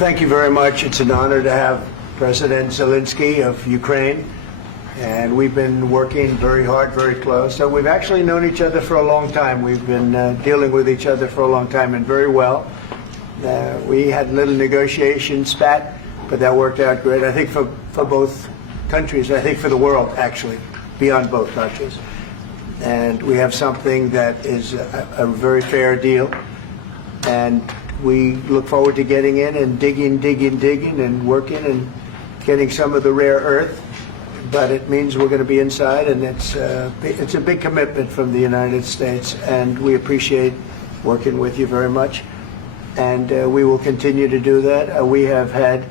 thank you very much. It's an honor to have President Zelensky of Ukraine, and we've been working very hard, very close. So we've actually known each other for a long time. We've been dealing with each other for a long time, and very well. We had a little negotiation spat, but that worked out great. I think for both countries, I think for the world, actually, beyond both countries. And we have something that is a very fair deal. And we look forward to getting in and digging and working and getting some of the rare earth. But it means we're going to be inside, and it's a big commitment from the United States, and we appreciate working with you very much. And we will continue to do that. We have had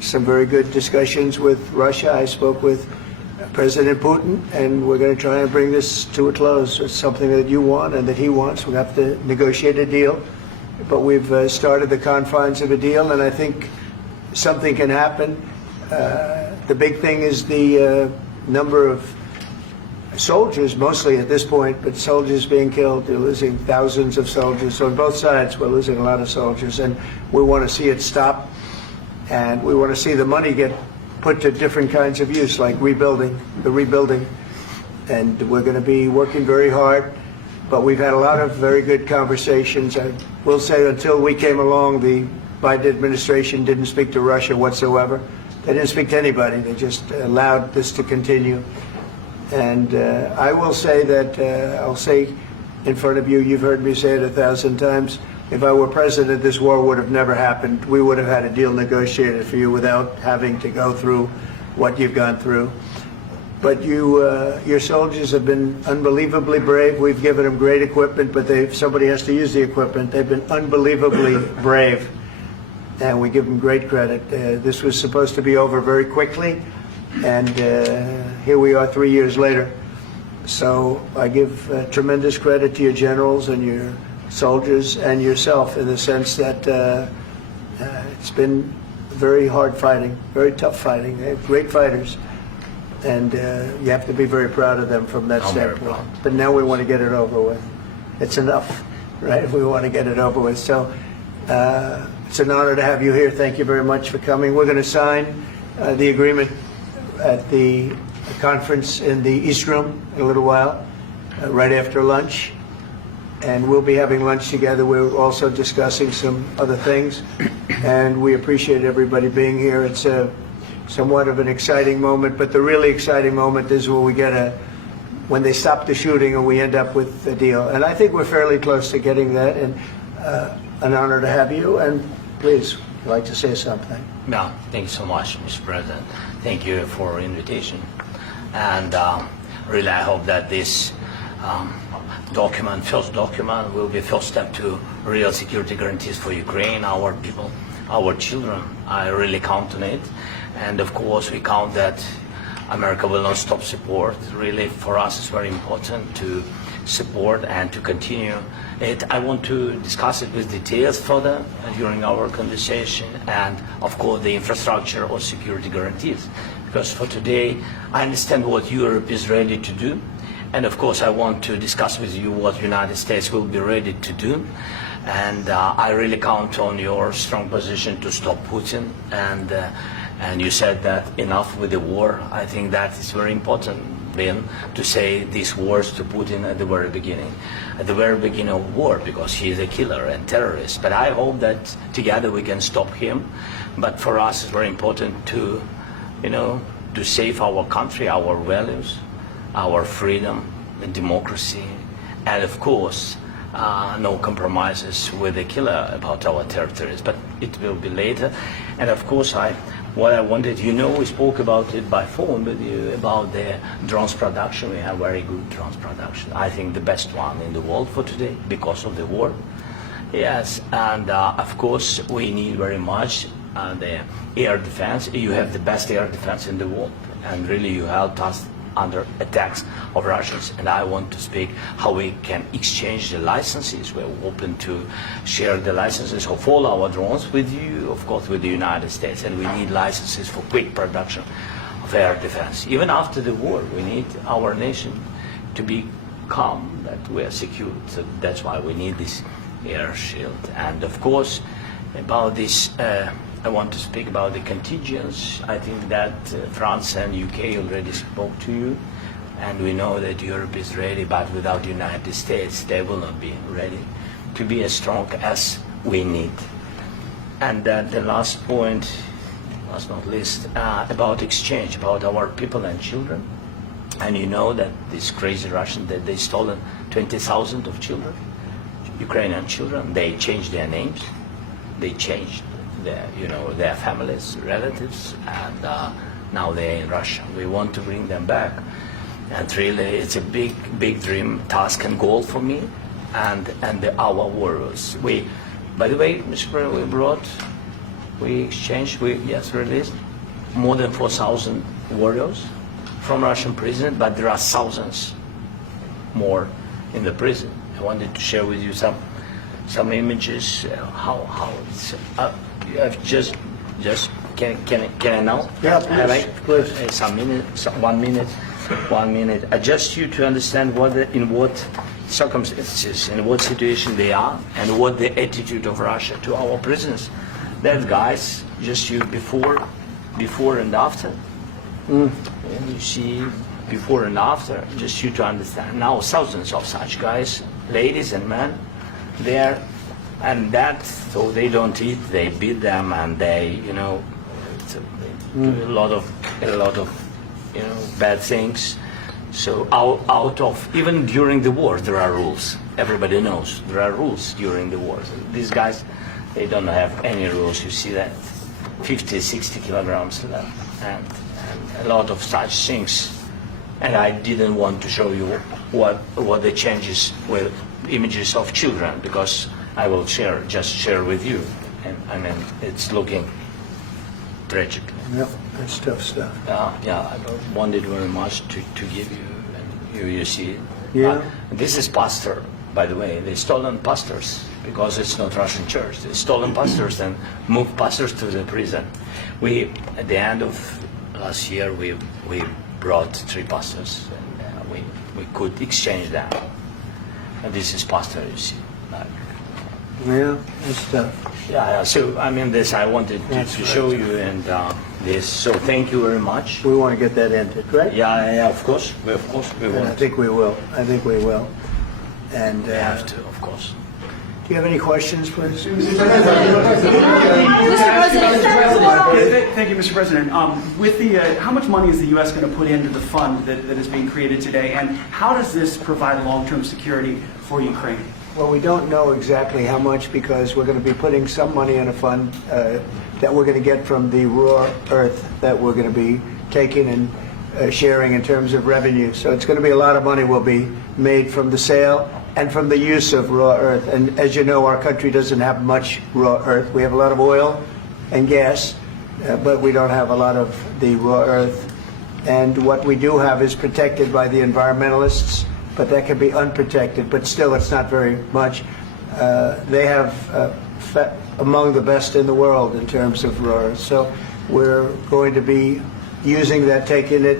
some very good discussions with Russia. I spoke with President Putin, and we're going to try and bring this to a close. It's something that you want and that he wants. We have to negotiate a deal. But we've started the confines of a deal, and I think something can happen. The big thing is the number of soldiers, mostly at this point, but soldiers being killed. They're losing thousands of soldiers. So on both sides, we're losing a lot of soldiers, and we want to see it stop. And we want to see the money get put to different kinds of use, like rebuilding. And we're going to be working very hard. But we've had a lot of very good conversations. I will say until we came along, the Biden administration didn't speak to Russia whatsoever. They didn't speak to anybody. They just allowed this to continue. And I will say that, I'll say in front of you, you've heard me say it 1,000 times, if I were president, this war would have never happened. We would have had a deal negotiated for you without having to go through what you've gone through. But your soldiers have been unbelievably brave. We've given them great equipment, but somebody has to use the equipment. They've been unbelievably brave, and we give them great credit. This was supposed to be over very quickly, and here we are 3 years later. So I give tremendous credit to your generals and your soldiers and yourself, in the sense that it's been very hard fighting, very tough fighting. They're great fighters. And you have to be very proud of them from that standpoint. But now we want to get it over with. It's enough, right? We want to get it over with. So it's an honor to have you here. Thank you very much for coming. We're going to sign the agreement at the conference in the East Room in a little while, right after lunch. And we'll be having lunch together. We're also discussing some other things. And we appreciate everybody being here. It's somewhat of an exciting moment, but the really exciting moment is when we when they stop the shooting and we end up with a deal. And I think we're fairly close to getting that, and an honor to have you. And please, I'd like to say something. No, thank you so much, Mr. President. Thank you for the invitation. And really, I hope that this first document, will be first step to real security guarantees for Ukraine, our people, our children. I really count on it. And of course, we count that America will not stop support. Really, for us, it's very important to support and to continue it. I want to discuss it with details further during our conversation, and of course, the infrastructure or security guarantees. Because for today, I understand what Europe is ready to do. And of course, I want to discuss with you what the United States will be ready to do. And I really count on your strong position to stop Putin. And you said that enough with the war. I think that is very important, Ben, to say these words to Putin at the very beginning of war, because he is a killer and terrorist. But I hope that together we can stop him. But for us, it's very important to, to save our country, our values, our freedom and democracy, and of course, no compromises with the killer about our territories. But it will be later. And of course, what I wanted, we spoke about it by phone with you about the drones production. We have very good drones production. I think the best one in the world for today because of the war. Yes, and of course we need very much the air defense. You have the best air defense in the world, and really you helped us under attacks of Russians. And I want to speak how we can exchange the licenses. We're open to share the licenses of all our drones with you, of course, with the United States. And we need licenses for quick production of air defense. Even after the war, we need our nation to be calm, that we are secure. So that's why we need this air shield. And of course, About this, I want to speak about the contingents. I think that France and UK already spoke to you, and we know that Europe is ready, but without the United States, they will not be ready to be as strong as we need. And the last point, last not least, about exchange, about our people and children. And you know that these crazy Russians, that they stolen 20,000 of children, Ukrainian children. They changed their names, they changed their families, relatives, and now they're in Russia. We want to bring them back, and really, it's a big dream, task, and goal for me, and our warriors. By the way, Mr. President, we exchanged, released more than 4,000 warriors from Russian prison, but there are thousands more in the prison. I wanted to share with you some images. How it's just can I now? Yeah, please. Please. 1 minute. Just you to understand in what circumstances, in what situation they are, and what the attitude of Russia to our prisoners. That guys, just you before and after. And you see before and after, just you to understand. Now thousands of such guys, ladies and men, there, and that, so they don't eat, they beat them, and they, do a lot of bad things. So out of, even during the war, there are rules. Everybody knows there are rules during the war. These guys, they don't have any rules. You see that 50, 60 kilograms left, and a lot of such things. And I didn't want to show you what the changes with images of children, because I will just share with you, and I mean it's looking tragic. Yep, that's tough stuff. I wanted very much to give you, and you see it. Yeah. This is pastor, by the way. They stolen pastors because it's not Russian church. They stolen pastors and moved pastors to the prison. We, at the end of last year, we brought 3 pastors, and we could exchange them. And this is pastor, you see. Yeah, that's tough. Yeah. So I mean, this I wanted to show you, and this. So thank you very much. We want to get that ended, right? Yeah. Of course, we And want. I think we will. And We have to, of course. do you have any questions, please? Thank you, Mr. President. With the, how much money is the U.S. going to put into the fund that is being created today, and how does this provide long-term security for Ukraine? Well, we don't know exactly how much, because we're going to be putting some money in a fund that we're going to get from the raw earth that we're going to be taking and sharing in terms of revenue. So it's going to be a lot of money will be made from the sale and from the use of raw earth. And as you know, our country doesn't have much raw earth. We have a lot of oil and gas, but we don't have a lot of the raw earth. And what we do have is protected by the environmentalists, but that can be unprotected, but still it's not very much. They have among the best in the world in terms of raw earth. So we're going to be using that,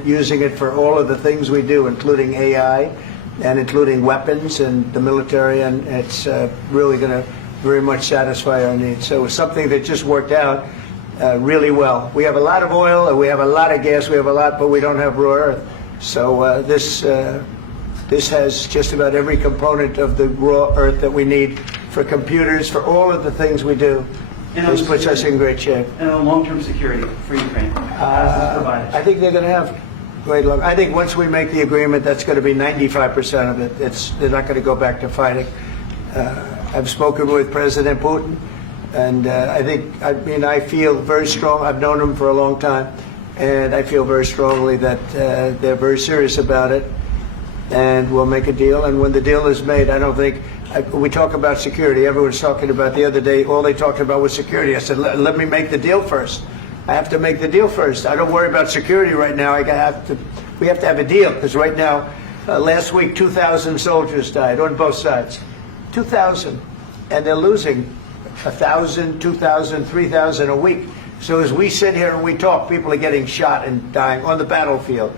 using it for all of the things we do, including AI and including weapons and the military, and it's really going to very much satisfy our needs. So it's something that just worked out really well. We have a lot of oil, and we have a lot of gas, we have a lot, but we don't have raw earth. So this has just about every component of the raw earth that we need for computers, for all of the things we do. This puts us in great shape. And on long-term security for Ukraine, how is this provided? I think they're going to have great luck. I think once we make the agreement, that's going to be 95% of it. They're not going to go back to fighting. I've spoken with President Putin, and I feel very strong. I've known him for a long time, and I feel very strongly that they're very serious about it, and we'll make a deal. And when the deal is made, I don't think we talk about security. Everyone's talking about the other day. All they talked about was security. I said, let me make the deal first. I have to make the deal first. I don't worry about security right now. We have to have a deal, because right now, last week, 2,000 soldiers died on both sides. 2,000, and they're losing 1,000, 2,000, 3,000 a week. So as we sit here and we talk, people are getting shot and dying on the battlefield.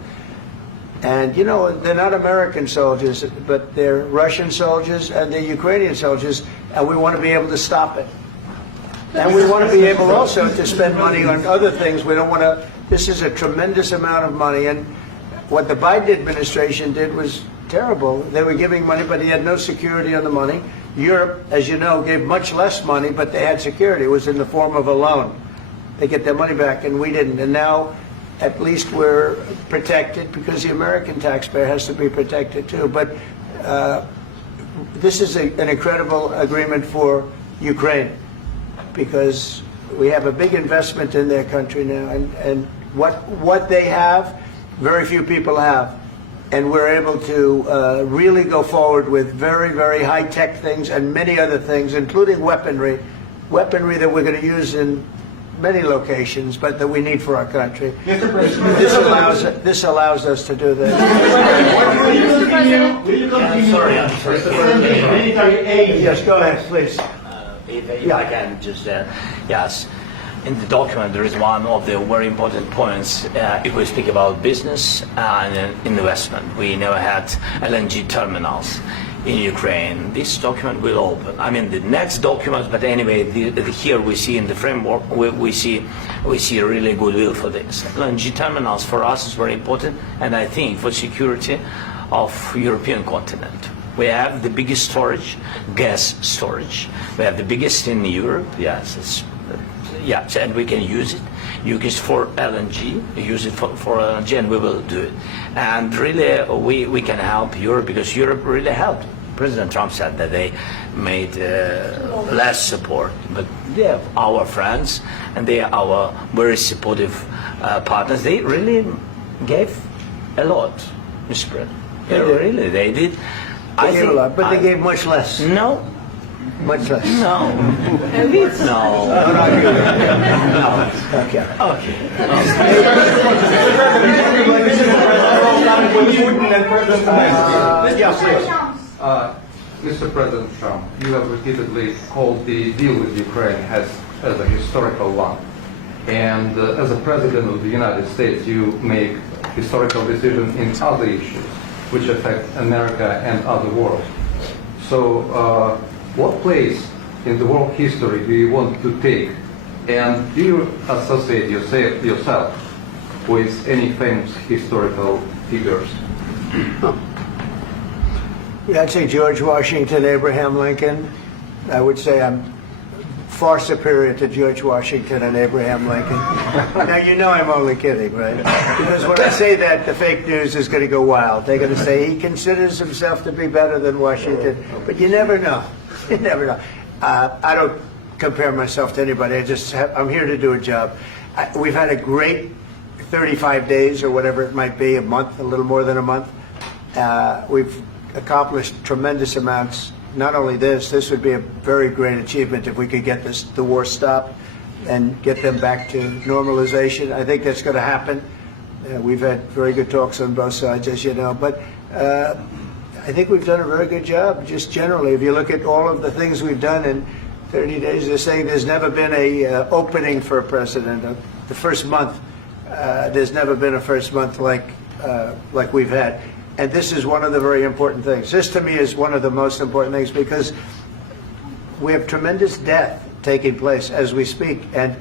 And they're not American soldiers, but they're Russian soldiers and they're Ukrainian soldiers, and we want to be able to stop it. And we want to be able also to spend money on other things. We don't want to, this is a tremendous amount of money. And what the Biden administration did was terrible. They were giving money, but he had no security on the money. Europe, as you know, gave much less money, but they had security. It was in the form of a loan. They get their money back, and we didn't. And now, at least we're protected because the American taxpayer has to be protected too. But this is an incredible agreement for Ukraine because we have a big investment in their country now, and what they have, very few people have. And we're able to really go forward with very, very high-tech things and many other things, including weaponry that we're going to use in many locations, but that we need for our country. This allows us to do this. Will you continue Sorry. sending military aid? Yes, go ahead, please. If I can just, yes. In the document, there is one of the very important points. If we speak about business and investment, we never had LNG terminals in Ukraine. This document will open. I mean, the next document, but anyway, here we see in the framework, we see really goodwill for this. LNG terminals for us is very important, and I think for security of European continent. We have the biggest storage, gas storage. We have the biggest in Europe. Yes, yes, and we can use it. Use it for LNG. Use it for LNG, and we will do it. And really, we can help Europe because Europe really helped. President Trump said that they made less support, but they are our friends and they are our very supportive partners. They really gave a lot, Mr. President. Yeah, they did. They gave a lot, but they gave much less. No. Much less. No. No. No. Okay. Mr. President Trump, you have repeatedly called the deal with Ukraine as a historical one. And as a President of the United States, you make historical decisions in other issues which affect America and other world. So what place in the world history do you want to take? And do you associate yourself with any famous historical figures? Yeah, I'd say George Washington, Abraham Lincoln. I would say I'm far superior to George Washington and Abraham Lincoln. Now, you know I'm only kidding, right? Because when I say that, the fake news is going to go wild. They're going to say he considers himself to be better than Washington. But you never know. You never know. I don't compare myself to anybody. I'm here to do a job. We've had a great 35 days or whatever it might be, a month, a little more than a month. We've accomplished tremendous amounts. Not only this would be a very great achievement if we could get the war stopped and get them back to normalization. I think that's going to happen. We've had very good talks on both sides, as you know. But I think we've done a very good job, just generally. If you look at all of the things we've done in 30 days, they're saying there's never been a opening for a president. The first month, there's never been a first month like we've had. And this is one of the very important things. This, to me, is one of the most important things because we have tremendous death taking place as we speak, and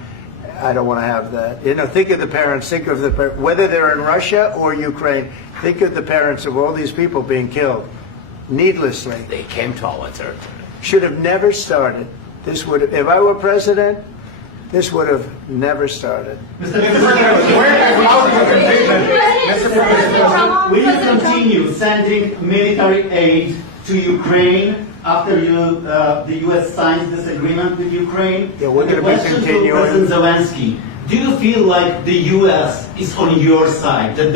I don't want to have that. You know, think of the parents, whether they're in Russia or Ukraine, think of the parents of all these people being killed needlessly. They came to our territory. Should have never started. This would have, if I were president, this would have never started. Mr. President, will you continue sending military aid to Ukraine after the U.S. signs this agreement with Ukraine? Yeah, we're going to be continuing. To President Zelensky, do you feel like the U.S. is on your side, that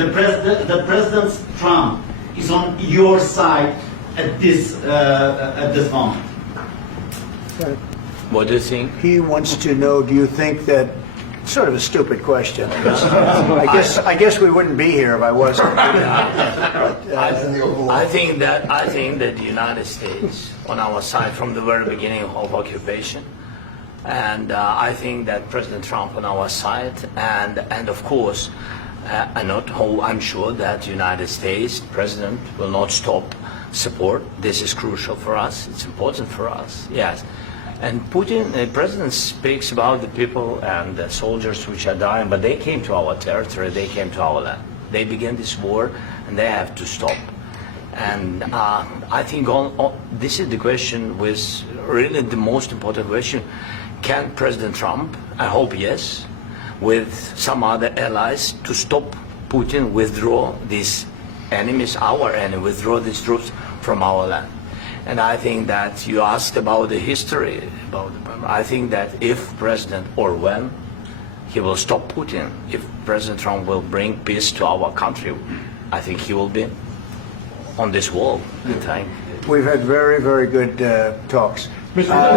President Trump is on your side at this moment? What do you think? He wants to know, do you think that, sort of a stupid question. I guess we wouldn't be here if I wasn't. I think that the United States on our side from the very beginning of occupation, and I think that President Trump on our side, and of course, I'm sure that the United States President will not stop support. This is crucial for us. It's important for us. Yes. And Putin, the president speaks about the people and the soldiers which are dying, but they came to our territory, they came to our land. They began this war, and they have to stop. And I think this is the question, with really the most important question. Can President Trump, I hope yes, with some other allies, to stop Putin, withdraw these enemies, our enemy, withdraw these troops from our land? And I think that you asked about the history, I think that if President, or when, he will stop Putin, if President Trump will bring peace to our country, I think he will be on this wall in time. We've had very, very good talks. What about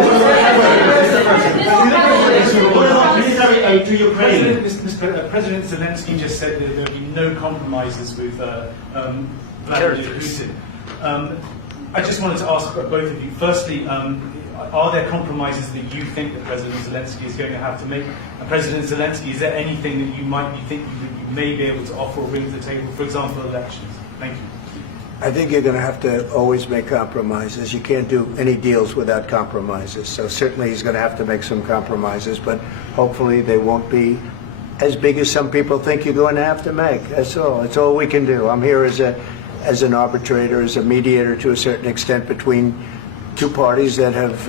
military aid to Ukraine? President Zelensky just said that there will be no compromises with Vladimir Putin. I just wanted to ask both of you. Firstly, are there compromises that you think that President Zelensky is going to have to make? And President Zelensky, is there anything that you might be thinking that you may be able to offer or bring to the table, for example, elections? Thank you. I think you're going to have to always make compromises. You can't do any deals without compromises. So certainly he's going to have to make some compromises, but hopefully they won't be as big as some people think you're going to have to make. That's all. That's all we can do. I'm here as an arbitrator, as a mediator to a certain extent between two parties that have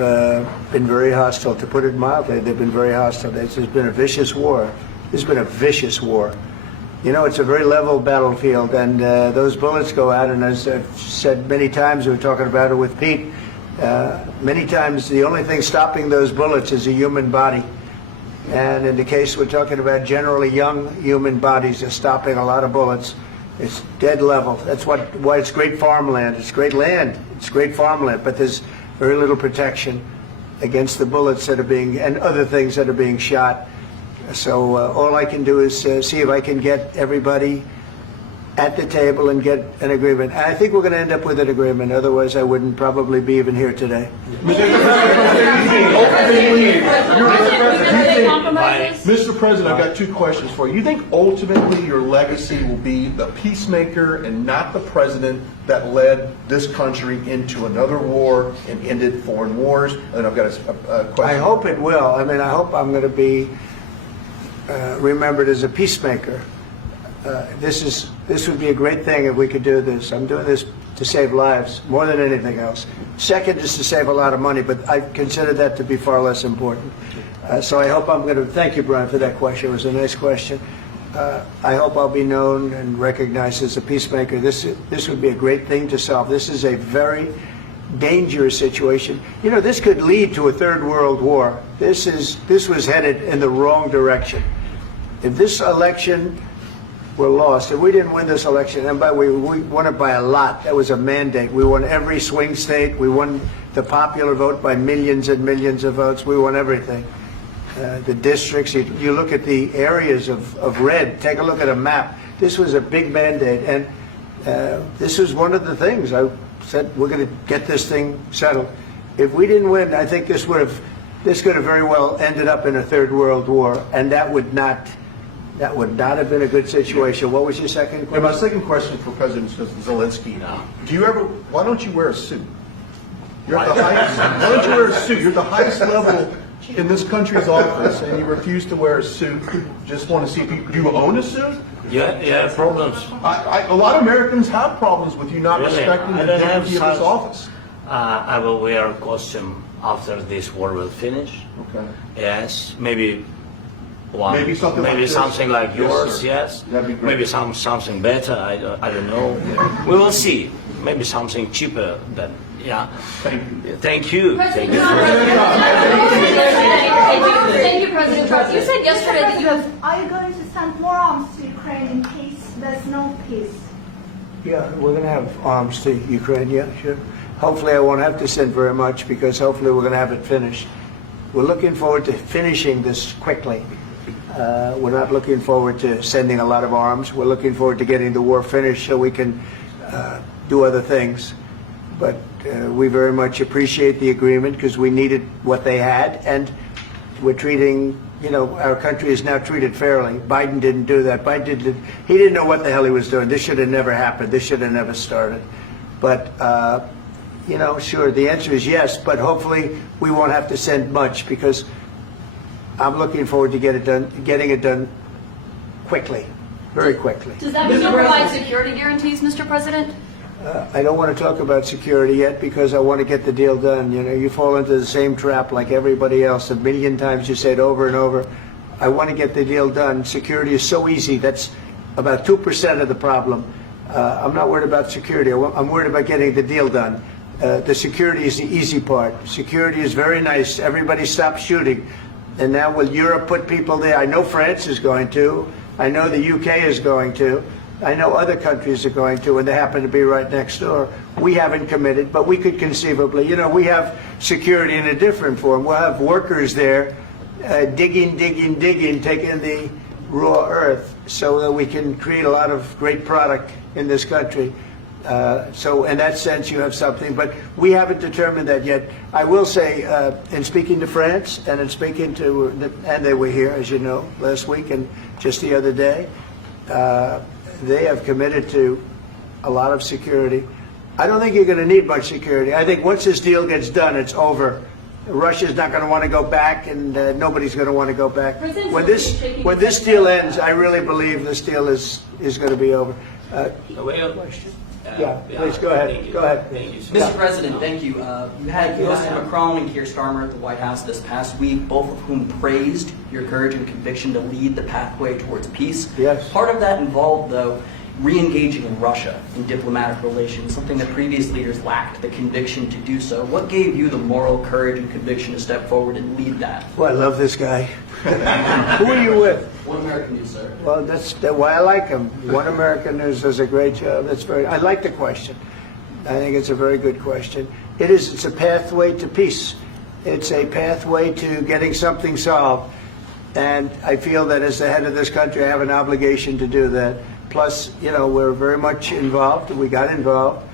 been very hostile. To put it mildly, they've been very hostile. There's been a vicious war. There's been a vicious war. You know, it's a very level battlefield, and those bullets go out, and as I've said many times, we were talking about it with Pete, many times the only thing stopping those bullets is a human body. And in the case we're talking about, generally young human bodies are stopping a lot of bullets. It's dead level. That's why it's great farmland. It's great land. It's great farmland, but there's very little protection against the bullets that are being, and other things that are being shot. So all I can do is see if I can get everybody at the table and get an agreement. And I think we're going to end up with an agreement. Otherwise, I wouldn't probably be even here today. Mr. President, I've got two questions for you. You think ultimately your legacy will be the peacemaker and not the president that led this country into another war and ended foreign wars? And I've got a question. I hope it will. I mean, I hope I'm going to be remembered as a peacemaker. This would be a great thing if we could do this. I'm doing this to save lives more than anything else. Second is to save a lot of money, but I consider that to be far less important. So I hope I'm going to, thank you, Brian, for that question. It was a nice question. I hope I'll be known and recognized as a peacemaker. This would be a great thing to solve. This is a very dangerous situation. You know, this could lead to a third world war. This was headed in the wrong direction. If this election were lost, if we didn't win this election, and by the way, we won it by a lot. That was a mandate. We won every swing state. We won the popular vote by millions and millions of votes. We won everything. The districts, you look at the areas of red, take a look at a map. This was a big mandate, and this was one of the things I said, we're going to get this thing settled. If we didn't win, I think this could have very well ended up in a third world war, and that would not have been a good situation. What was your second question? And my second question for President Zelensky: why don't you wear a suit? You're at the highest. Why don't you wear a suit? You're at the highest level in this country's office, and you refuse to wear a suit. Just want to see if do you own a suit? Yeah, problems. A lot of Americans have problems with you not respecting the dignity of this office. I will wear a costume after this war will finish. Okay. Yes, maybe one. Maybe something like this. Something like yours. Sir. Yes. That'd be great. Maybe something better. I don't know. We will see. Maybe something cheaper than. Yeah. Thank you. Thank you. Thank you, President Trump. You said yesterday that you have. Are you going to send more arms to Ukraine in case there's no peace? Yeah, we're going to have arms to Ukraine, yeah, sure. Hopefully I won't have to send very much, because hopefully we're going to have it finished. We're looking forward to finishing this quickly. We're not looking forward to sending a lot of arms. We're looking forward to getting the war finished so we can do other things. But we very much appreciate the agreement, because we needed what they had, and we're treating, you know, our country is now treated fairly. Biden didn't do that. He didn't know what the hell he was doing. This should have never happened. This should have never started. But you know, sure, the answer is yes, but hopefully we won't have to send much, because I'm looking forward to getting it done quickly, very quickly. Does that mean you'll provide security guarantees, Mr. President? I don't want to talk about security yet, because I want to get the deal done. You know, you fall into the same trap like everybody else. A million times you say it over and over. I want to get the deal done. Security is so easy. That's about 2% of the problem. I'm not worried about security. I'm worried about getting the deal done. The security is the easy part. Security is very nice. Everybody stopped shooting. And now will Europe put people there? I know France is going to. I know the UK is going to. I know other countries are going to, and they happen to be right next door. We haven't committed, but we could conceivably. You know, we have security in a different form. We'll have workers there digging, taking the raw earth so that we can create a lot of great product in this country. So in that sense, you have something, but we haven't determined that yet. I will say, in speaking to France and in speaking to, and they were here, as you know, last week and just the other day, they have committed to a lot of security. I don't think you're going to need much security. I think once this deal gets done, it's over. Russia's not going to want to go back, and nobody's going to want to go back. When this deal ends, I really believe this deal is going to be over. Yeah, please go ahead. Go ahead. Thank you, sir. Mr. President, thank you. You had President Macron and Keir Starmer at the White House this past week, both of whom praised your courage and conviction to lead the pathway towards peace. Yes. Part of that involved, though, re-engaging in Russia in diplomatic relations, something that previous leaders lacked the conviction to do so. What gave you the moral courage and conviction to step forward and lead that? Well, I love this guy. Who are you with? One American News, sir. Well, that's why I like him. One American News does a great job. I like the question. I think it's a very good question. It's a pathway to peace. It's a pathway to getting something solved. And I feel that as the head of this country, I have an obligation to do that. Plus, you know, we're very much involved. We got involved.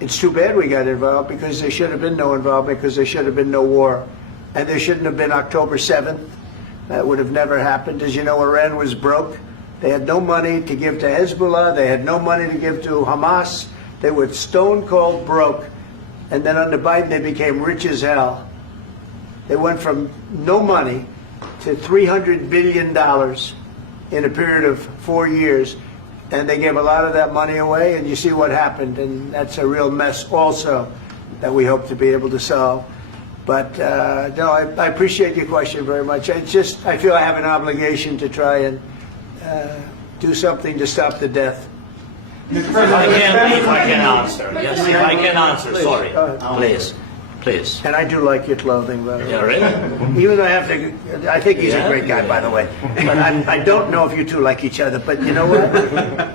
It's too bad we got involved, because there should have been no involvement, because there should have been no war. And there shouldn't have been October 7th. That would have never happened. As you know, Iran was broke. They had no money to give to Hezbollah. They had no money to give to Hamas. They were stone cold broke. And then under Biden, they became rich as hell. They went from no money to $300 billion in a period of 4 years. And they gave a lot of that money away, and you see what happened. And that's a real mess also that we hope to be able to solve. But no, I appreciate your question very much. It's just, I feel I have an obligation to try and do something to stop the death. If I can answer. Yes, if I can answer. Please, Sorry. go ahead. Please. And I do like your clothing, by the way. Yeah, really? Even though I think he's a great guy, by the way. But I don't know if you two like each other. But you know what?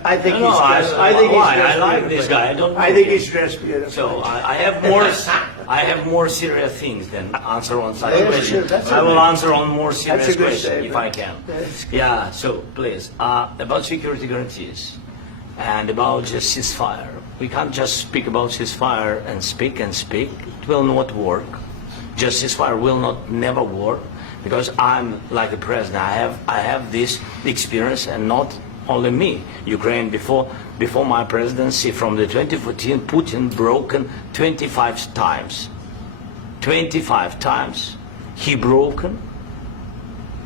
I think he's dressed. I like this guy. I think he's dressed beautiful. So I have more serious things than answer on such Yeah, question. sure, that's I will okay. answer on more serious That's a good question statement. if I can. That's Yeah. So please, about security guarantees and about just ceasefire. We can't just speak about ceasefire and speak. It will not work. Just ceasefire will never work, because I'm like a president. I have this experience, and not only me. Ukraine before my presidency, from the 2014, Putin broken 25 times. 25 times he broken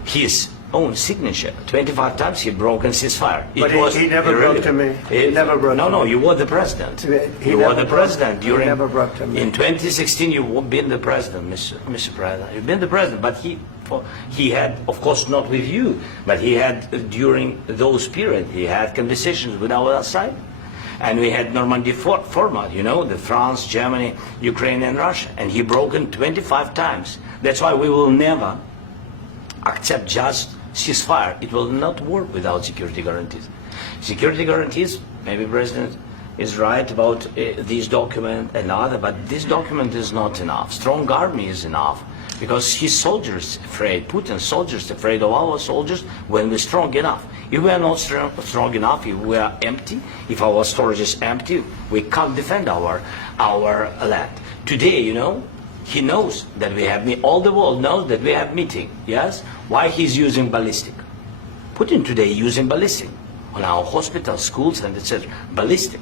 his own signature. 25 times he broken ceasefire. But he never broke to me. He never broke to me. No, you were the president. He You were never the president broke- he during. never broke to me. In 2016, you've been the president, Mr. President. You've been the president, but he had, of course, not with you, but he had during those periods. He had conversations with our side, and we had Normandy format. You know, the France, Germany, Ukraine, and Russia, and he broken 25 times. That's why we will never accept just ceasefire. It will not work without security guarantees. Security guarantees, maybe President is right about this document and other, but this document is not enough. Strong army is enough, because his soldiers afraid, Putin's soldiers afraid of our soldiers when we're strong enough. If we are not strong enough, if we are empty, if our storage is empty, we can't defend our land. Today, you know, he knows that we have all the world knows that we have meeting. Yes, why he's using ballistic? Putin today using ballistic on our hospitals, schools, and etc. Ballistic.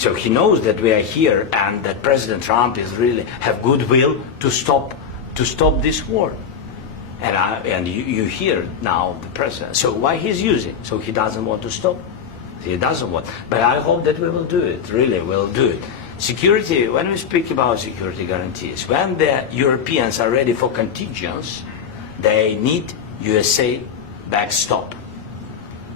So he knows that we are here and that President Trump is really have goodwill to stop this war. And you hear now the president. So why he's using? So he doesn't want to stop. He doesn't want. But I hope that we will do it. Really, we'll do it. Security. When we speak about security guarantees, when the Europeans are ready for contingents, they need USA backstop.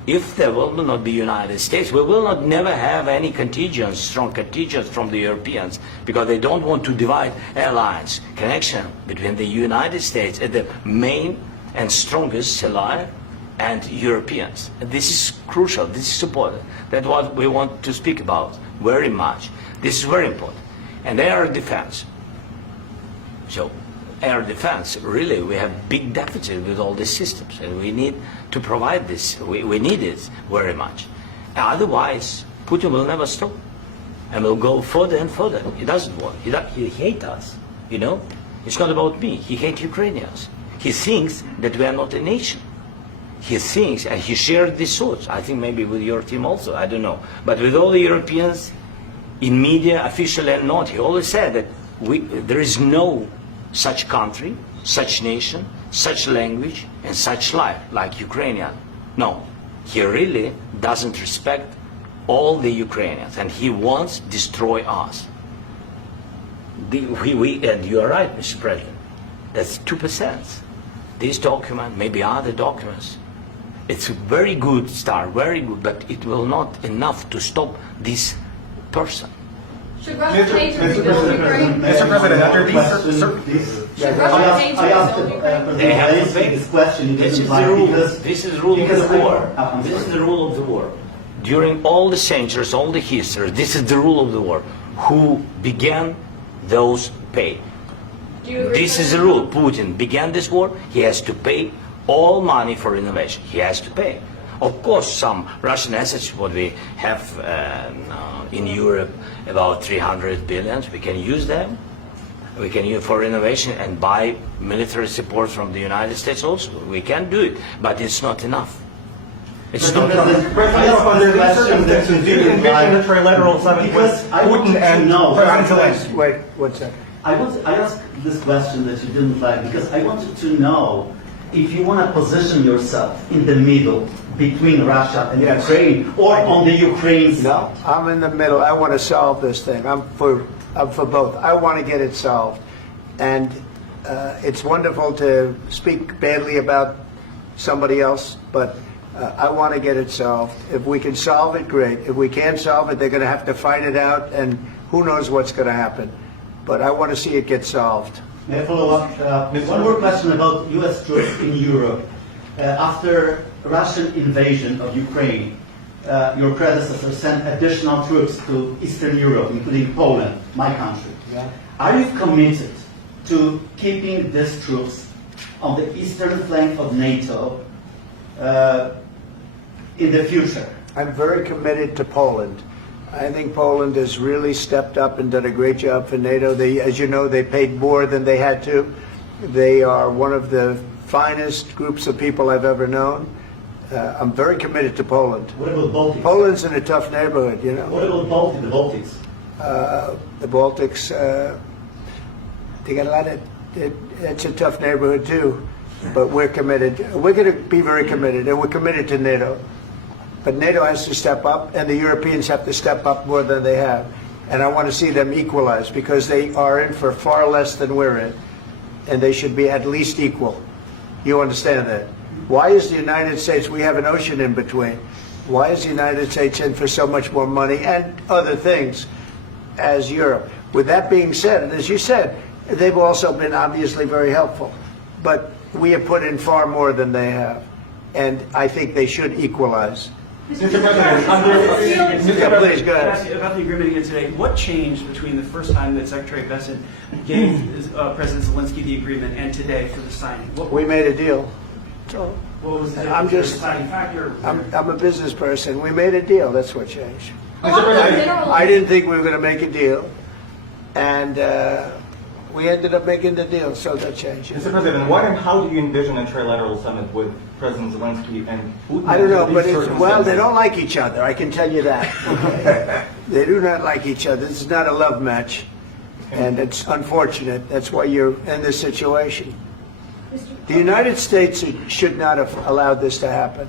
If there will not be United States, we will not never have any contingents, strong contingents from the Europeans, because they don't want to divide alliance connection between the United States and the main and strongest ally and Europeans. And this is crucial. This is important. That's what we want to speak about very much. This is very important. And air defense. So air defense, really, we have big deficit with all these systems, and we need to provide this. We need it very much. Otherwise, Putin will never stop, and will go further and further. He doesn't want. He hates us. You know, it's not about me. He hates Ukrainians. He thinks that we are not a nation. He thinks, and he shared these thoughts. I think maybe with your team also. I don't know, but with all the Europeans, in media, officially and not, he always said that there is no such country, such nation, such language, and such life like Ukrainian. No, he really doesn't respect all the Ukrainians, and he wants to destroy us. And you are right, Mr. President. That's 2%. This document, maybe other documents, it's a very good start, very good, but it will not enough to stop this person. Should Russia pay to rebuild Ukraine? Mr. President, after Should Russia pay to rebuild Ukraine? They have to pay. this question. You This is didn't the like rule. because- This is the rule of because the war. I'm This is sorry. the rule of the war. During all the centuries, all the history, this is the rule of the war. Who began, those pay. Do you agree, This is the rule. Putin began this war. He has to pay all money for innovation. He has to pay. Of course, some Russian assets, what we have in Europe, about 300 billion, we can use them. We can use for innovation and buy military support from the United States also. We can do it, but it's not enough. It's not enough. Under these circumstances, do you envision a trilateral summit with Because I want Putin to and know- President Zelensky? Wait, 1 second. I asked this question that you didn't like because I wanted to know if you want to position yourself in the middle between Russia and Yes. Ukraine or on the Ukraine's. No, I'm in the middle. I want to solve this thing. I'm for both. I want to get it solved. And it's wonderful to speak badly about somebody else, but I want to get it solved. If we can solve it, great. If we can't solve it, they're going to have to fight it out, and who knows what's going to happen. But I want to see it get solved. May I follow up? One more question about U.S. troops in Europe. After Russian invasion of Ukraine, your predecessor sent additional troops to Eastern Europe, including Poland, my country. Yeah. Are you committed to keeping these troops on the eastern flank of NATO in the future? I'm very committed to Poland. I think Poland has really stepped up and done a great job for NATO. As you know, they paid more than they had to. They are one of the finest groups of people I've ever known. I'm very committed to Poland. What about Baltics? Poland's in a tough neighborhood, you know. What about the Baltics? The Baltics, they got a lot of, it's a tough neighborhood too. But we're committed. We're going to be very committed, and we're committed to NATO. But NATO has to step up, and the Europeans have to step up more than they have. And I want to see them equalize, because they are in for far less than we're in. And they should be at least equal. You understand that? Why is the United States, we have an ocean in between. Why is the United States in for so much more money and other things as Europe? With that being said, and as you said, they've also been obviously very helpful. But we have put in far more than they have. And I think they should equalize. Mr. President, Please, go ahead. ask you about the agreement again today. What changed between the first time that Secretary Vance gave President Zelensky the agreement and today for the signing? We made a deal. What was the I'm just- deciding factor? I'm a business person. We made a deal. That's what changed. Along with general- I didn't think we were going to make a deal. And We ended up making the deal, so that changed. Mr. President, what and how do you envision a trilateral summit with President Zelensky and Putin? I don't know, under but these well, they circumstances? don't like each other. I can tell you that. Okay? They do not like each other. This is not a love match, and it's unfortunate. That's why you're in this situation. The United States should not have allowed this to happen.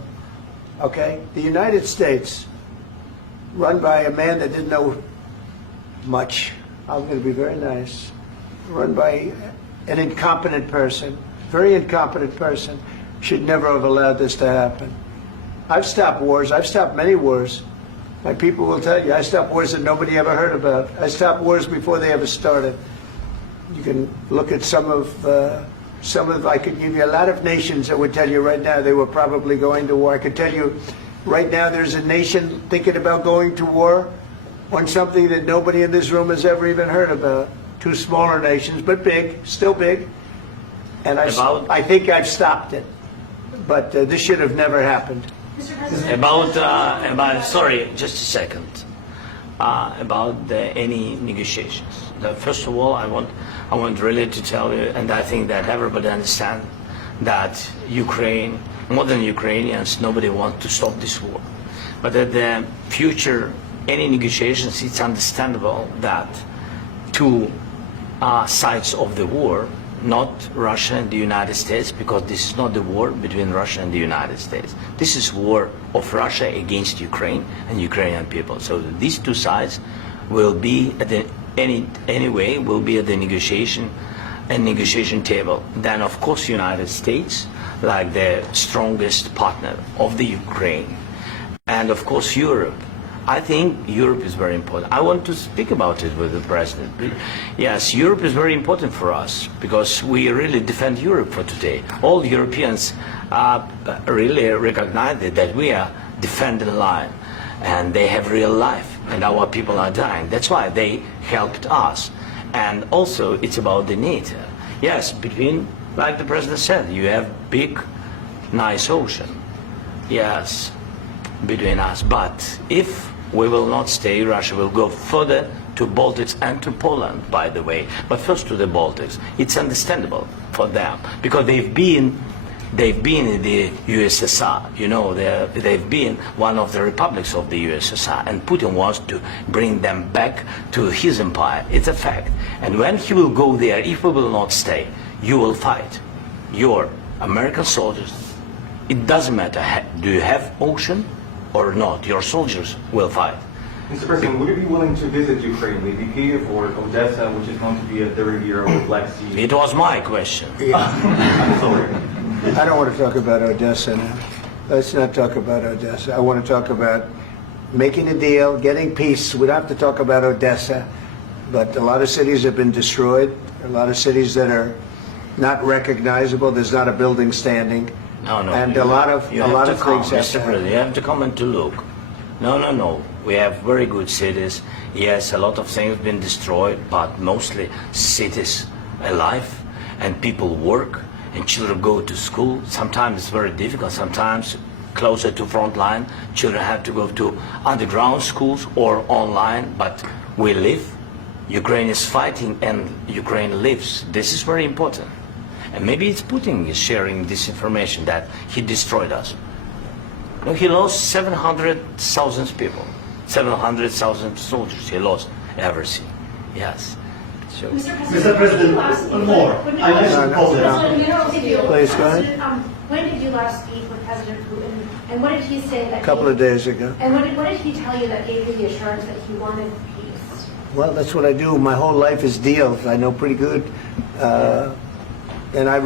Okay? The United States, run by a man that didn't know much. I'm going to be very nice. Run by an incompetent person, very incompetent person, should never have allowed this to happen. I've stopped wars. I've stopped many wars. My people will tell you, I stopped wars that nobody ever heard about. I stopped wars before they ever started. You can look at some of, I could give you a lot of nations that would tell you right now they were probably going to war. I could tell you right now there's a nation thinking about going to war on something that nobody in this room has ever even heard about. Two smaller nations, but big, still big. And I think I've stopped it. But this should have never happened. Mr. President, Sorry, just a second. About any negotiations. First of all, I want really to tell you, and I think that everybody understands that Ukraine, more than Ukrainians, nobody wants to stop this war. But at the future, any negotiations, it's understandable that two sides of the war, not Russia and the United States, because this is not the war between Russia and the United States. This is war of Russia against Ukraine and Ukrainian people. So these two sides will be at the will be at the negotiation table. Then of course United States, like the strongest partner of the Ukraine, and of course Europe. I think Europe is very important. I want to speak about it with the President. Yes, Europe is very important for us because we really defend Europe for today. All Europeans really recognize that we are defending the line and they have real life and our people are dying. That's why they helped us. And also it's about the NATO. Yes, between, like the President said, you have big, nice ocean. Yes, between us. But if we will not stay, Russia will go further to Baltics and to Poland, by the way. But first to the Baltics. It's understandable for them because they've been in the USSR. You know, they've been one of the republics of the USSR, and Putin wants to bring them back to his empire. It's a fact. And when he will go there, if we will not stay, you will fight. Your American soldiers. It doesn't matter. Do you have ocean or not? Your soldiers will fight. Mr. President, would you be willing to visit Ukraine, maybe Kyiv or Odessa, which is going to be a third year of the Black Sea? It was my question. I'm sorry. I don't want to talk about Odessa now. Let's not talk about Odessa. I want to talk about making a deal, getting peace. We don't have to talk about Odessa, but a lot of cities have been destroyed. A lot of cities that are not recognizable. There's not a building standing. No. And a lot of things have to happen. You have to come and to look. No. We have very good cities. Yes, a lot of things have been destroyed, but mostly cities alive and people work and children go to school. Sometimes it's very difficult. Sometimes closer to front line, children have to go to underground schools or online, but we live. Ukraine is fighting and Ukraine lives. This is very important. And maybe it's Putin is sharing this information that he destroyed us. No, he lost 700,000 people, 700,000 soldiers. He lost everything. Yes. So. Mr. President, one more. I mentioned Poland. Please, go ahead. When did you last speak with President Putin, and what did he say that? A couple of days ago. And what did he tell you that gave you the assurance that he wanted peace? Well, that's what I do. My whole life is deals. I know pretty good. And I've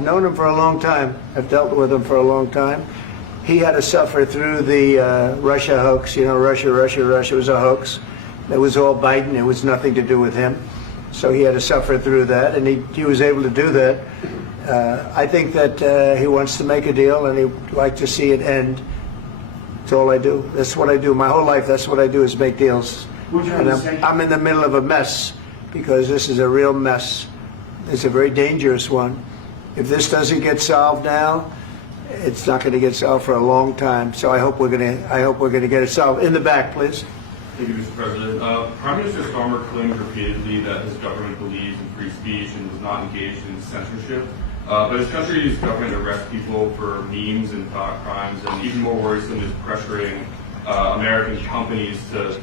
known him for a long time. I've dealt with him for a long time. He had to suffer through the Russia hoax. You know, Russia was a hoax. It was all Biden. It was nothing to do with him. So he had to suffer through that, and he was able to do that. I think that he wants to make a deal, and he'd like to see it end. That's all I do. That's what I do. My whole life, that's what I do is make deals. And I'm in the middle of a mess because this is a real mess. It's a very dangerous one. If this doesn't get solved now, it's not going to get solved for a long time. So I hope we're going to get it solved. In the back, please. Thank you, Mr. President. Prime Minister Starmer claimed repeatedly that his government believes in free speech and was not engaged in censorship. But his country's government arrests people for memes and thought crimes, and even more worrisome is pressuring American companies to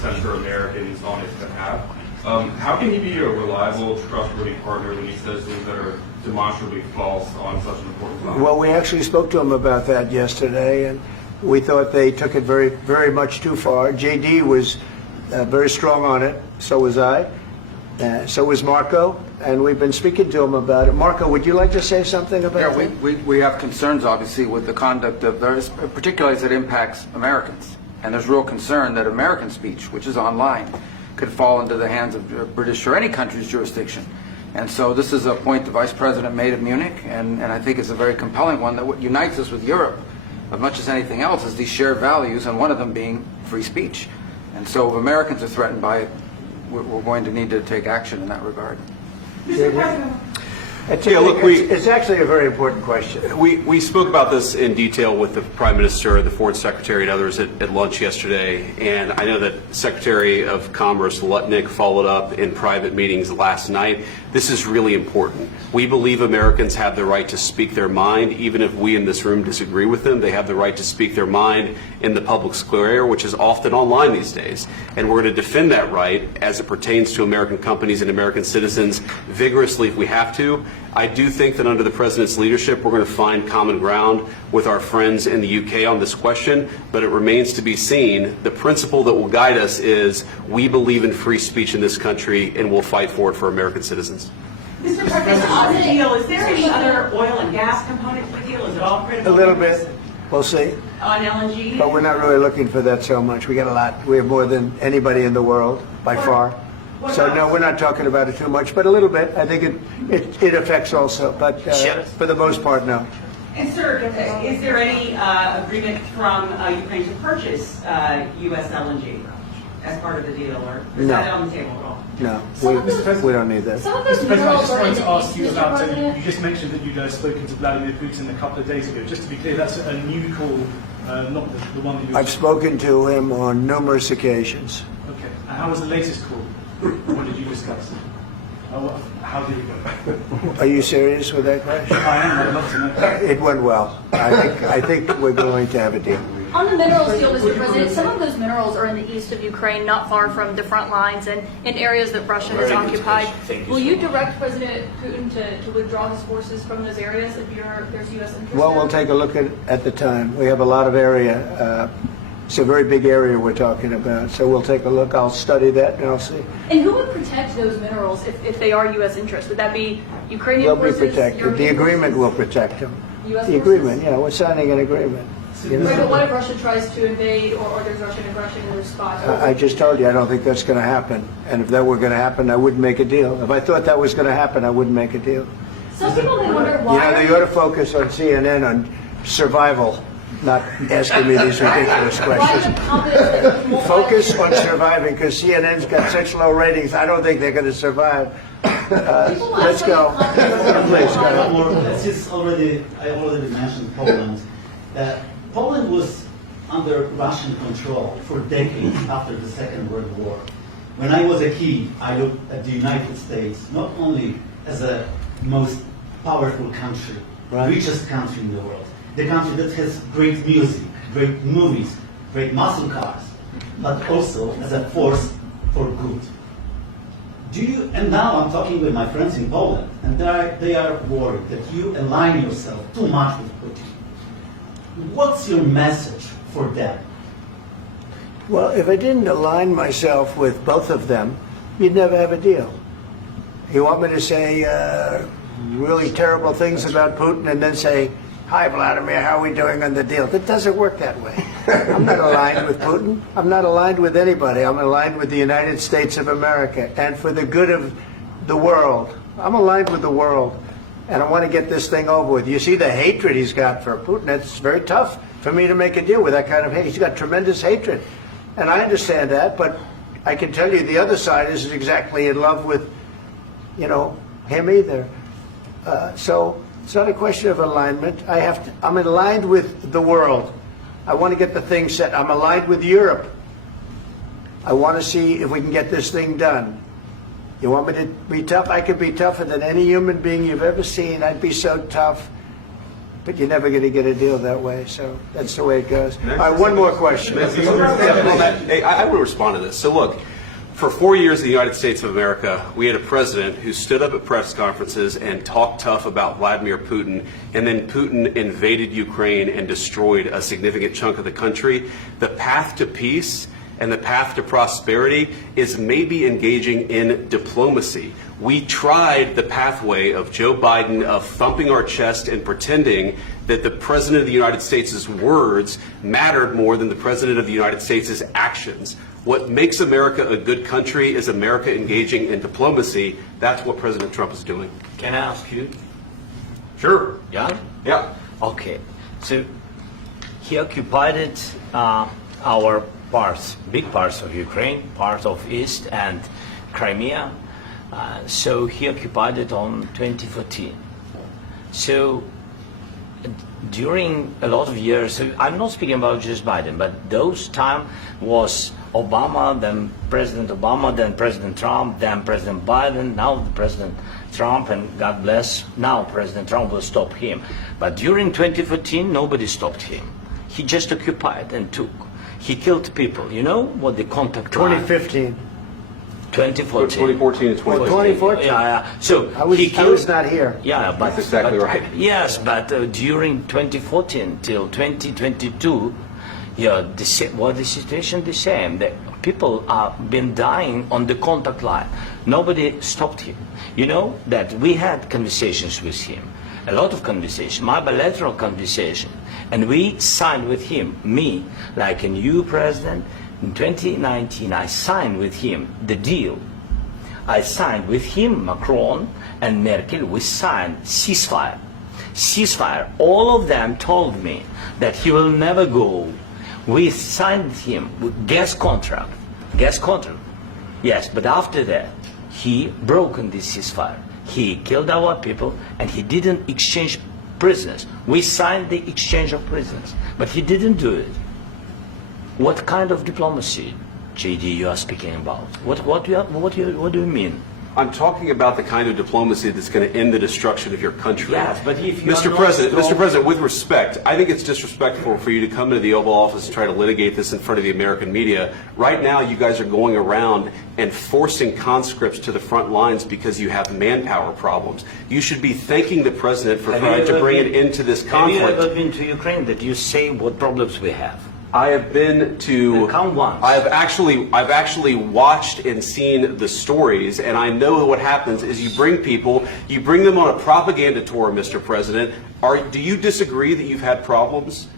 censor Americans on his behalf. How can he be a reliable, trustworthy partner when he says things that are demonstrably false on such an important topic? Well, we actually spoke to him about that yesterday, and we thought they took it very, very much too far. JD was very strong on it. So was I. So was Marco. And we've been speaking to him about it. Marco, would you like to say something about that? Yeah, we have concerns, obviously, with the conduct of those, particularly as it impacts Americans. And there's real concern that American speech, which is online, could fall into the hands of British or any country's jurisdiction. And so this is a point the Vice President made at Munich, and I think it's a very compelling one, that what unites us with Europe, as much as anything else, is these shared values, and one of them being free speech. And so if Americans are threatened by it, we're going to need to take action in that regard. Mr. President. It's actually a very important question. We spoke about this in detail with the Prime Minister, the Foreign Secretary, and others at lunch yesterday. And I know that Secretary of Commerce Lutnick followed up in private meetings last night. This is really important. We believe Americans have the right to speak their mind, even if we in this room disagree with them. They have the right to speak their mind in the public square, which is often online these days. And we're going to defend that right as it pertains to American companies and American citizens vigorously if we have to. I do think that under the President's leadership, we're going to find common ground with our friends in the UK on this question, but it remains to be seen. The principle that will guide us is we believe in free speech in this country, and we'll fight for it for American citizens. Mr. President, on the deal, is there any other oil and gas component to the deal? Is it all critical? A little bit. We'll see. On LNG? But we're not really looking for that so much. We got a lot. We have more than anybody in the world, by far. So no, we're not talking about it too much, but a little bit. I think it affects also, but for the most part, no. And sir, is there any agreement from Ukraine to purchase U.S. LNG as part of the deal, or is that on the table at all? No, we don't need that. Mr. President, I just wanted to ask you about, you just mentioned that you'd spoken to Vladimir Putin a couple of days ago. Just to be clear, that's a new call, not the one that you... I've spoken to him on numerous occasions. Okay, and how was the latest call? What did you discuss? How did it go? Are you serious with that question? I am. I'd love to know. It went well. I think we're going to have a deal. On the minerals deal, Mr. President, some of those minerals are in the east of Ukraine, not far from the front lines and in areas that Russia has occupied. Will you direct President Putin to withdraw his forces from those areas if there's U.S. interest? Well, we'll take a look at the time. We have a lot of area. It's a very big area we're talking about, so we'll take a look. I'll study that and I'll see. And who would protect those minerals if they are U.S. interest? Would that be Ukrainian They'll forces? be protected. European The agreement forces? will protect them. US The forces? agreement, yeah, we're signing an agreement. You know? Right, but what if Russia tries to invade or there's Russian aggression in those spots? I just told you I don't think that's going to happen. And if that were going to happen, I wouldn't make a deal. If I thought that was going to happen, I wouldn't make a deal. Some people may wonder why. You know, they ought to focus on CNN on survival, not asking me these ridiculous questions. Focus on surviving, because CNN's got such low ratings. I don't think they're going to survive. Let's go. Please go ahead. I already mentioned Poland. Poland was under Russian control for decades after the Second World War. When I was a kid, I looked at the United States not only as a most powerful country, richest country in the world, the country that has great music, great movies, great muscle cars, but also as a force for good. And now I'm talking with my friends in Poland, and they are worried that you align yourself too much with Putin. What's your message for them? Well, if I didn't align myself with both of them, you'd never have a deal. You want me to say really terrible things about Putin and then say, "Hi, Vladimir, how are we doing on the deal?" That doesn't work that way. I'm not aligned with Putin. I'm not aligned with anybody. I'm aligned with the United States of America and for the good of the world. I'm aligned with the world, and I want to get this thing over with. You see the hatred he's got for Putin. It's very tough for me to make a deal with that kind of hate. He's got tremendous hatred, and I understand that, but I can tell you the other side isn't exactly in love with, him either. So it's not a question of alignment. I'm aligned with the world. I want to get the thing set. I'm aligned with Europe. I want to see if we can get this thing done. You want me to be tough? I could be tougher than any human being you've ever seen. I'd be so tough. But you're never going to get a deal that way, so that's the way it goes. All right, one more question. Hey, I want to respond to this. So look, for 4 years in the United States of America, we had a president who stood up at press conferences and talked tough about Vladimir Putin, and then Putin invaded Ukraine and destroyed a significant chunk of the country. The path to peace and the path to prosperity is maybe engaging in diplomacy. We tried the pathway of Joe Biden of thumping our chest and pretending that the President of the United States' words mattered more than the President of the United States' actions. What makes America a good country is America engaging in diplomacy. That's what President Trump is doing. Can I ask you? Sure. Yeah? Yeah. Okay. So he occupied our parts, big parts of Ukraine, part of East and Crimea. So he occupied it on 2014. So during a lot of years, so I'm not speaking about just Biden, but those time was Obama, then President Obama, then President Trump, then President Biden, now President Trump, and God bless, now President Trump will stop him. But during 2014, nobody stopped him. He just occupied and took. He killed people. You know what the contact line? 2015. 2014 2014. to 2014. 2014. Yeah. So I was not here. Yeah, but that's exactly right. Yes, but during 2014 till 2022, yeah, the situation the same. The people have been dying on the contact line. Nobody stopped him. You know that we had conversations with him, a lot of conversation, my bilateral conversation, and we signed with him, me, like a new president. In 2019, I signed with him the deal. I signed with him, Macron and Merkel, we signed ceasefire. Ceasefire. All of them told me that he will never go. We signed him with gas contract. Gas contract. Yes, but after that, he broken this ceasefire. He killed our people and he didn't exchange prisoners. We signed the exchange of prisoners, but he didn't do it. What kind of diplomacy, JD, you are speaking about? What do you mean? I'm talking about the kind of diplomacy that's going to end the destruction of your country. Yes, but if you Mr. President, with respect, I think it's disrespectful for you to come into the Oval Office and try to litigate this in front of the American media. Right now, you guys are going around and forcing conscripts to the front lines because you have manpower problems. You should be thanking the President for trying to bring an end to this conflict. Have you ever been to Ukraine that you say what problems we have? I have been to. Count once. I've actually watched and seen the stories, and I know what happens is you bring them on a propaganda tour, Mr. President. Do you disagree that you've had problems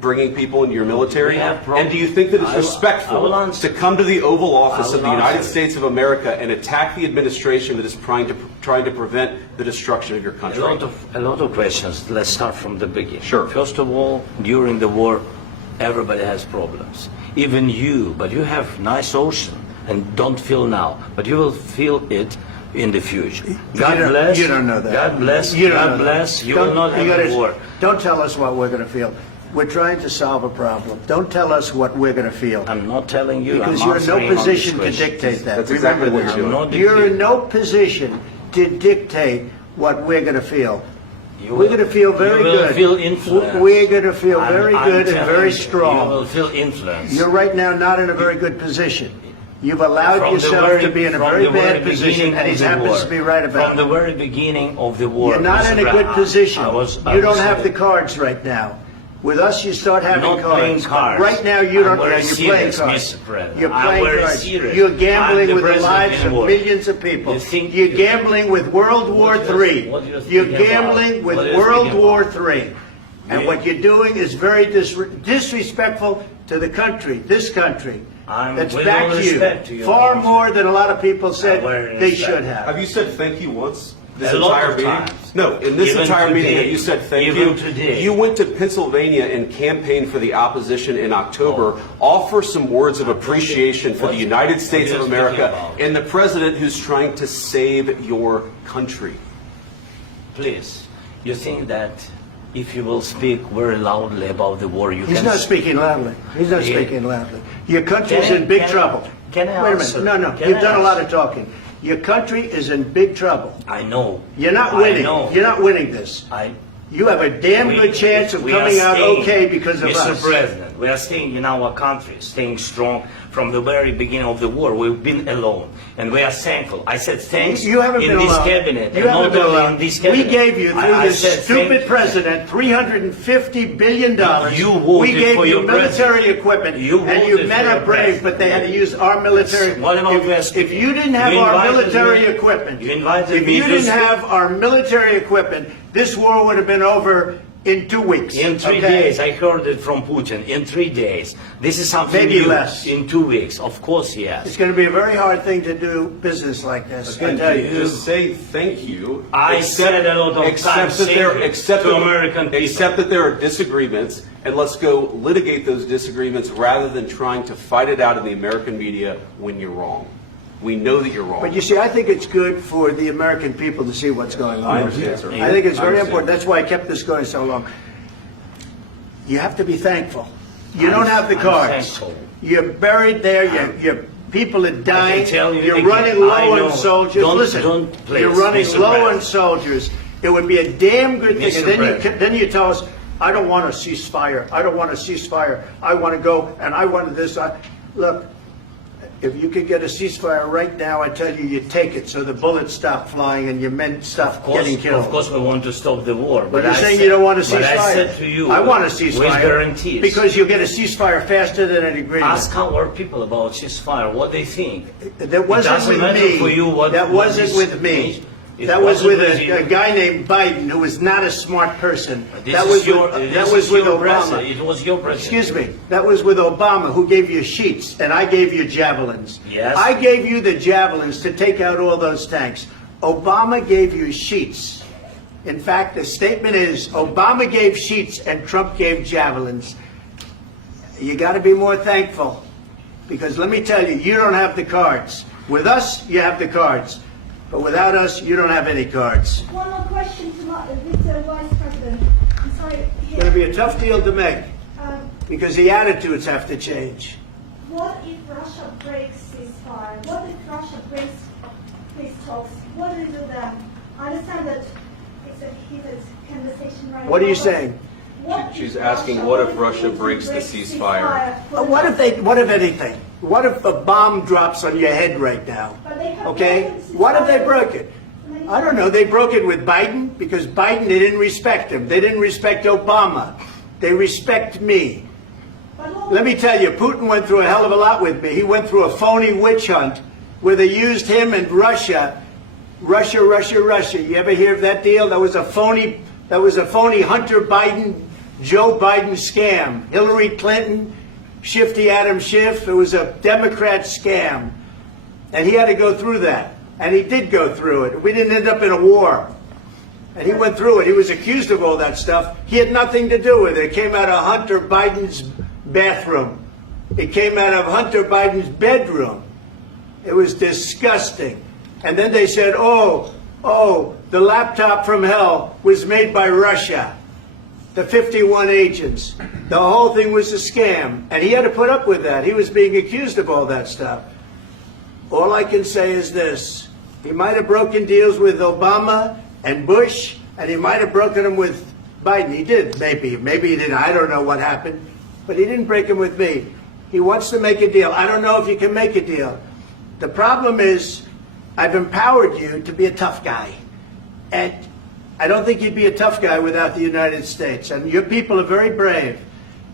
bringing people into your military? And do you think that it's respectful to come to the Oval Office of the United States of America and attack the administration that is trying to prevent the destruction of your country? A lot of questions. Let's start from the beginning. Sure. First of all, during the war, everybody has problems. Even you, but you have nice ocean and don't feel now, but you will feel it in the future. God bless. You don't know that. God bless. You God bless. You will not have war. Don't tell us what we're going to feel. We're trying to solve a problem. Don't tell us what we're going to feel. I'm not telling you. Because you're in no position to dictate that. That's exactly what you're doing. You're in no position to dictate what we're going to feel. We're going to feel very good. You will feel influence. We're going to feel very good and very strong. You will feel influence. You're right now not in a very good position. You've allowed yourself to be in a very bad position, and he happens to be right about it. From the very beginning of the war. You're not in a good position. You don't have the cards right now. With us, you start having not cards. playing cards. Right now, you don't. You're playing cards. You're playing cards. Serious. You're gambling with the president lives of millions of people. You're gambling with World War III. You're gambling with World War III. And what you're doing is very disrespectful to the country, this country, that's backed you far more than a lot of people said they should have. Have you said thank you once? This entire meeting? No, in this entire meeting that you said thank you. You went to Pennsylvania and campaigned for the opposition in October. Offer some words of appreciation for the United States of America and the president who's trying to save your country. Please, you think that if you will speak very loudly about the war, you He's can... not speaking loudly. He's not Yeah. speaking loudly. Your country's in big trouble. Can I Wait a answer? minute. No, Can you've I done a lot answer? of talking. Your country is in big trouble. I know. You're not I winning. know. You're not winning this. You have a damn good chance of we are coming out staying, okay because of Mr. us. President, we are staying in our country, staying strong from the very beginning of the war. We've been alone, and we are thankful. I said thanks You haven't in been this alone. cabinet, You and haven't not been only alone. in this We cabinet. gave you, through I this said stupid thank- president, $350 billion. You voted We gave for you your military president. equipment, You and you voted men for are your brave, president. but they had to use our military. What about West? If you didn't have You our invited military me- equipment, you invited if me you to didn't speak. have our military equipment, this war would have been over in 2 weeks. In 3 okay? days, I heard it from Putin. In 3 days, this is something Maybe new. less. In 2 weeks, of course, yes. It's going to be a very hard thing to do business like this. I Again, tell you. just say thank you. I said a lot of times that there, thank you accept to that- American people. accept that there are disagreements, and let's go litigate those disagreements rather than trying to fight it out in the American media when you're wrong. We know that you're wrong. But you see, I think it's good for the American people to see what's going on. I understand, sir. I think it's I very understand. important. That's why I kept this going so long. You have to be thankful. You don't have the I'm cards. thankful. You're buried there. Your people are dying. tell you You're again, running I low know. on soldiers. Don't- Listen, don't, please, you're running Mr. low on President. soldiers. It would be a damn good thing. Mr. And then President. then you tell us, I don't want a ceasefire. I don't want a ceasefire. I want to go and I want this. Look, if you could get a ceasefire right now, I tell you, you take it so the bullets stop flying and your men stop getting killed. Of course, we want to stop the war. But you're I saying said- you don't want a ceasefire. But I said to you, I want a with ceasefire. guarantees. Because you'll get a ceasefire faster than an agreement. Ask our people about ceasefire, what they think. That wasn't It doesn't with matter me. for you what That what wasn't is- with me. It That was wasn't with you. a guy named Biden, who was not a smart person. This That is was your- with, this that was is with your Obama. president. It was your president. Excuse me. That was with Obama, who gave you sheets, and I gave you javelins. Yes. I gave you the javelins to take out all those tanks. Obama gave you sheets. In fact, the statement is Obama gave sheets and Trump gave javelins. You got to be more thankful, because let me tell you, you don't have the cards. With us, you have the cards. But without us, you don't have any cards. One more question to Mr. Vice President. I'm sorry. It's going to be a tough deal to make, Um, because the attitudes have to change. What if Russia breaks ceasefire? What if Russia breaks peace talks? What do you do then? I understand that it's a heated conversation right now. What are you but saying? what She's if asking, what if Russia breaks the ceasefire? What if anything? What if a bomb drops on your head right now? But they have Okay? broken ceasefire. What if they broke it? I don't know. They broke it with Biden because Biden, they didn't respect him. They didn't respect Obama. They respect me. Let me tell you, Putin went through a hell of a lot with me. He went through a phony witch hunt where they used him and Russia. Russia. You ever hear of that deal? That was a phony Hunter Biden, Joe Biden scam. Hillary Clinton, Shifty Adam Schiff. It was a Democrat scam. And he had to go through that. And he did go through it. We didn't end up in a war. And he went through it. He was accused of all that stuff. He had nothing to do with it. It came out of Hunter Biden's bathroom. It came out of Hunter Biden's bedroom. It was disgusting. And then they said, oh, the laptop from hell was made by Russia. The 51 agents. The whole thing was a scam. And he had to put up with that. He was being accused of all that stuff. All I can say is this. He might have broken deals with Obama and Bush, and he might have broken them with Biden. He did, maybe. Maybe he didn't. I don't know what happened. But he didn't break them with me. He wants to make a deal. I don't know if you can make a deal. The problem is, I've empowered you to be a tough guy. And I don't think you'd be a tough guy without the United States. And your people are very brave.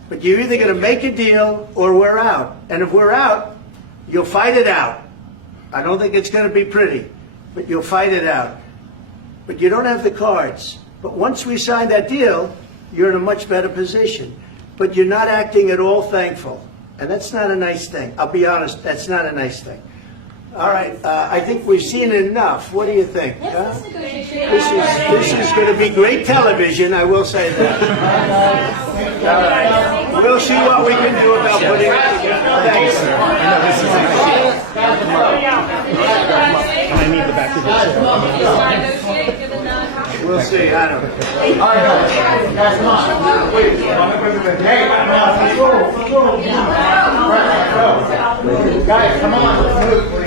But you're either going to make a deal or we're out. And if we're out, you'll fight it out. I don't think it's going to be pretty, but you'll fight it out. But you don't have the cards. But once we sign that deal, you're in a much better position. But you're not acting at all thankful. And that's not a nice thing. I'll be honest, that's not a nice thing. All right, I think we've seen enough. What do you think? Huh? This is going to be great television, I will say that. All right. We'll see what we can do about putting it together. Thanks. I need the back of the chair. We'll Let's see, I don't. All right, guys, come on. Wait, hey, let's go. Guys, come on, let's move.